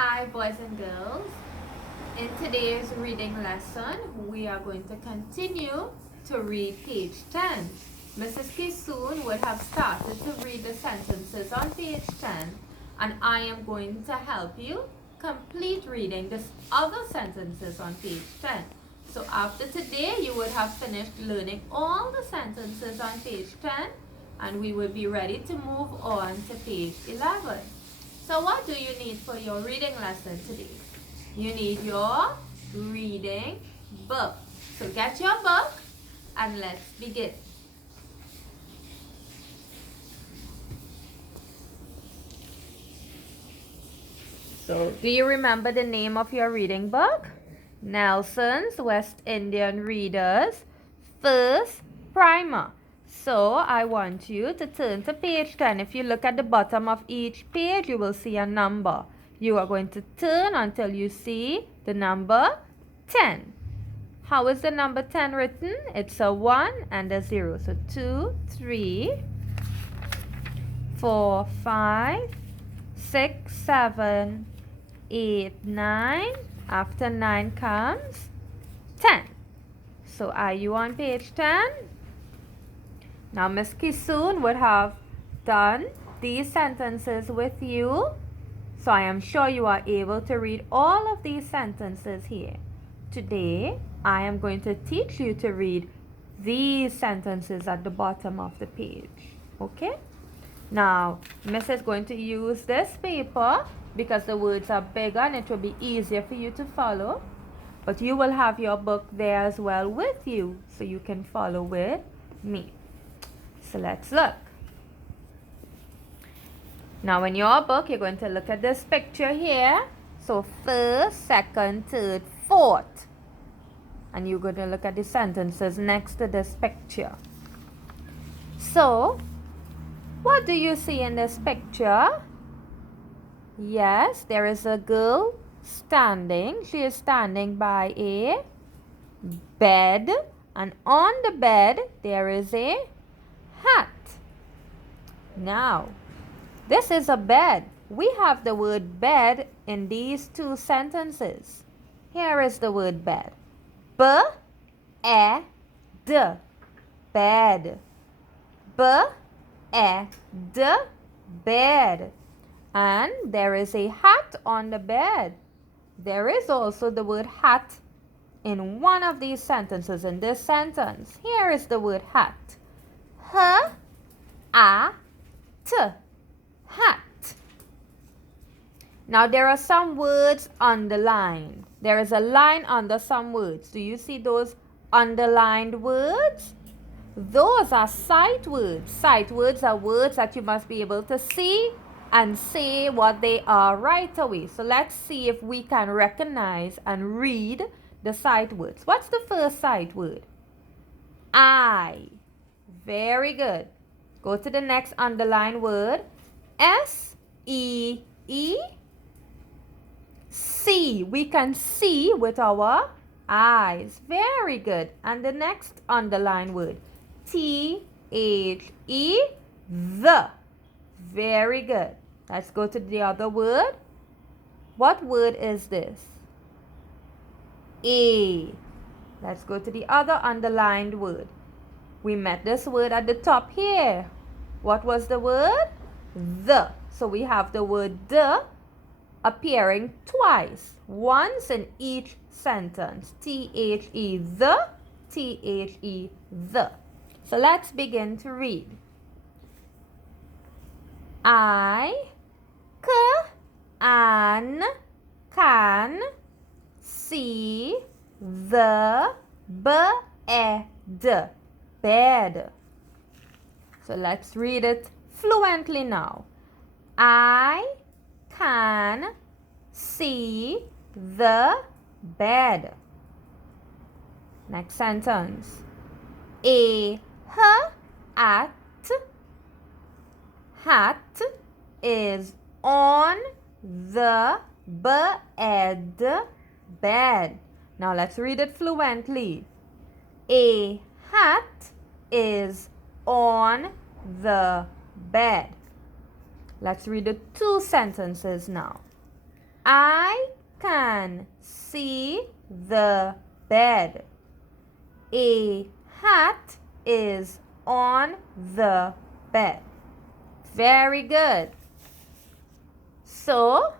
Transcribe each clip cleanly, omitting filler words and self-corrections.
Hi boys and girls. In today's reading lesson, we are going to continue to read page 10. Mrs. Kisoon would have started to read the sentences on page 10 and I am going to help you complete reading the other sentences on page 10. So after today, you would have finished learning all the sentences on page 10 and we will be ready to move on to page 11. So what do you need for your reading lesson today? You need your reading book. So get your book and let's begin. So do you remember the name of your reading book? Nelson's West Indian Readers First Primer. So I want you to turn to page 10. If you look at the bottom of each page, you will see a number. You are going to turn until you see the number 10. How is the number 10 written? It's a 1 and a 0. So 2, 3, 4, 5, 6, 7, 8, 9. After 9 comes 10. So are you on page 10? Now Miss Kisoon would have done these sentences with you. So I am sure you are able to read all of these sentences here. Today, I am going to teach you to read these sentences at the bottom of the page. Okay? Now, Miss is going to use this paper because the words are bigger and it will be easier for you to follow. But you will have your book there as well with you so you can follow with me. So let's look. Now in your book, you're going to look at this picture here. So first, second, third, fourth. And you're going to look at the sentences next to this picture. So, what do you see in this picture? Yes, there is a girl standing. She is standing by a bed. And on the bed, there is a hat. Now, this is a bed. We have the word bed in these two sentences. Here is the word bed. B-E-D. Bed. B-E-D. Bed. And there is a hat on the bed. There is also the word hat in one of these sentences. In this sentence, here is the word hat. H-A-T. Hat. Now there are some words underlined. There is a line under some words. Do you see those underlined words? Those are sight words. Sight words are words that you must be able to see and say what they are right away. So let's see if we can recognize and read the sight words. What's the first sight word? I. Very good. Go to the next underlined word. S-E-E. See. We can see with our eyes. Very good. And the next underlined word. T-H-E. The. Very good. Let's go to the other word. What word is this? A. Let's go to the other underlined word. We met this word at the top here. What was the word? The. So we have the word the appearing twice. Once in each sentence. T-H-E the. T-H-E the. So let's begin to read. I can see the bed. Bed. So let's read it fluently now. I can see the bed. Next sentence. A hat is on the bed. Now let's read it fluently. A hat is on the bed. Let's read the two sentences now. I can see the bed. A hat is on the bed. Very good. So,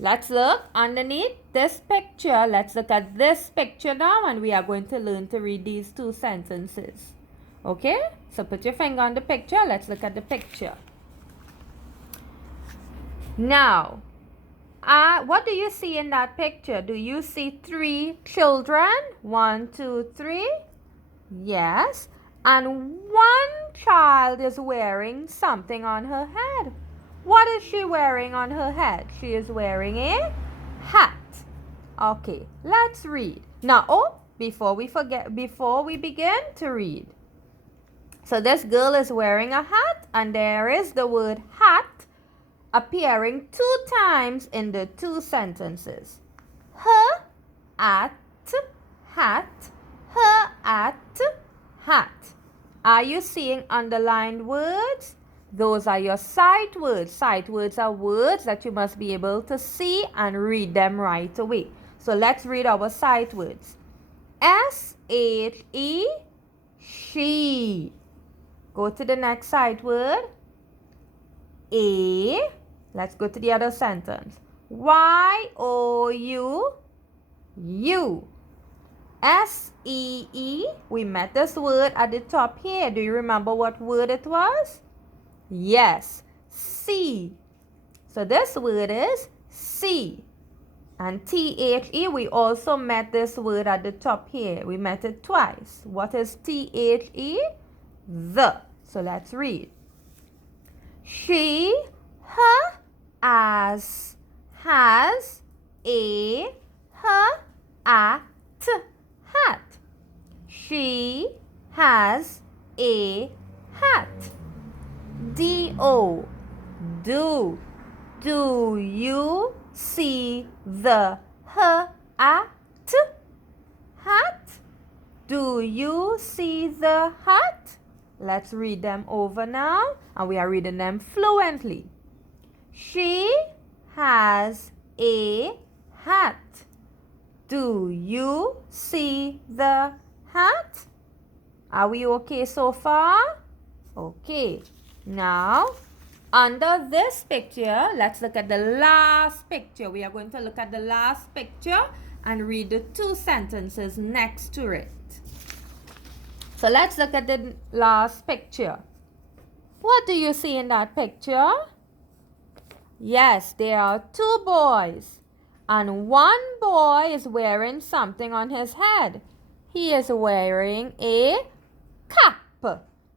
let's look underneath this picture. Let's look at this picture now, and we are going to learn to read these two sentences. Okay? So, put your finger on the picture. Let's look at the picture. Now, what do you see in that picture? Do you see 3 children? 1, 2, 3. Yes. And one child is wearing something on her head. What is she wearing on her head? She is wearing a hat. Okay, let's read. Now, before we begin to read. So this girl is wearing a hat, and there is the word hat appearing 2 times in the 2 sentences. Her at hat, her at hat. Are you seeing underlined words? Those are your sight words. Sight words are words that you must be able to see and read them right away. So let's read our sight words. S-H-E, she. Go to the next sight word. A. Let's go to the other sentence. Y-O-U, you. S-E-E, we met this word at the top here. Do you remember what word it was? Yes, see. So this word is see. And T-H-E, we also met this word at the top here. We met it twice. What is T-H-E? The. So let's read. She, her, as, has, a, her, at, hat. She has a hat. D-O, do. Do you see the her at hat? Do you see the hat? Let's read them over now, and we are reading them fluently. She has a hat. Do you see the hat? Are we okay so far? Okay. Now, under this picture, let's look at the last picture. We are going to look at the last picture and read the 2 sentences next to it. So let's look at the last picture. What do you see in that picture? Yes, there are 2 boys. And one boy is wearing something on his head. He is wearing a cap.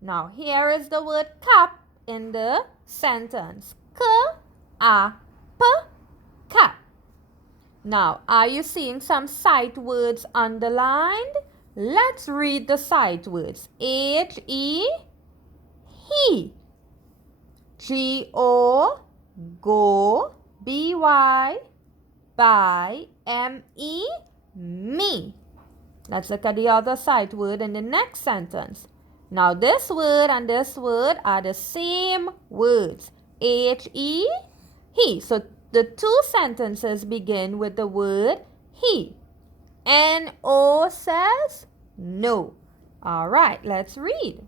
Now, here is the word cap in the sentence. K-A-P, cap. Now, are you seeing some sight words underlined? Let's read the sight words. H-E, he. G-O, go. B-Y, by. M-E, me. Let's look at the other sight word in the next sentence. Now, this word and this word are the same words. H-E, he. So, the 2 sentences begin with the word he. N-O says no. All right, let's read.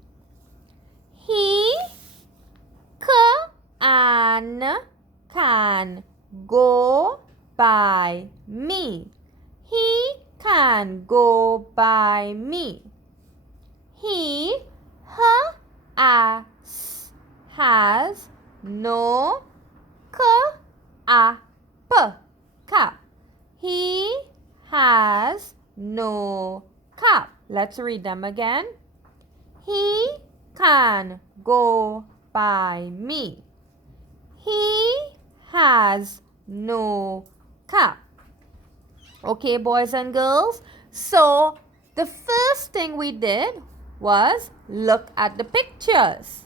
He can go by me. He can go by me. He, her, as, has no cap. He has no cap. Let's read them again. He can go by me. He has no cap. Okay, boys and girls. So, the first thing we did was look at the pictures.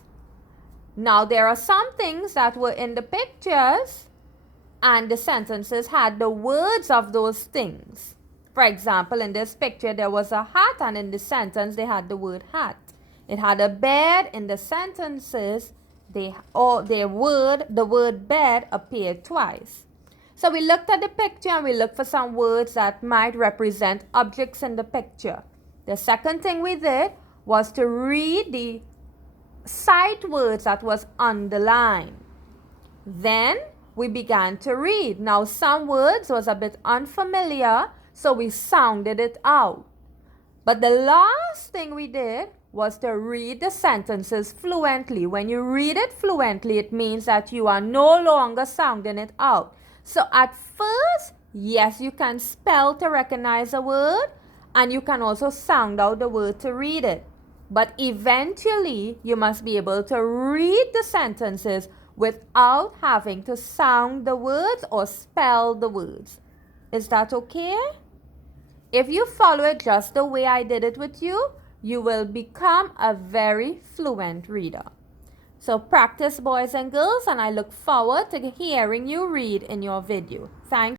Now, there are some things that were in the pictures and the sentences had the words of those things. For example, in this picture, there was a hat, and in the sentence, they had the word hat. It had a bed. In the sentences, the word bed appeared twice. So we looked at the picture and we looked for some words that might represent objects in the picture. The second thing we did was to read the sight words that was underlined. Then we began to read. Now some words was a bit unfamiliar, so we sounded it out. But the last thing we did was to read the sentences fluently. When you read it fluently, it means that you are no longer sounding it out. So at first, yes, you can spell to recognize a word, and you can also sound out the word to read it. But eventually, you must be able to read the sentences without having to sound the words or spell the words. Is that okay? If you follow it just the way I did it with you, you will become a very fluent reader. So practice, boys and girls, and I look forward to hearing you read in your video. Thank you.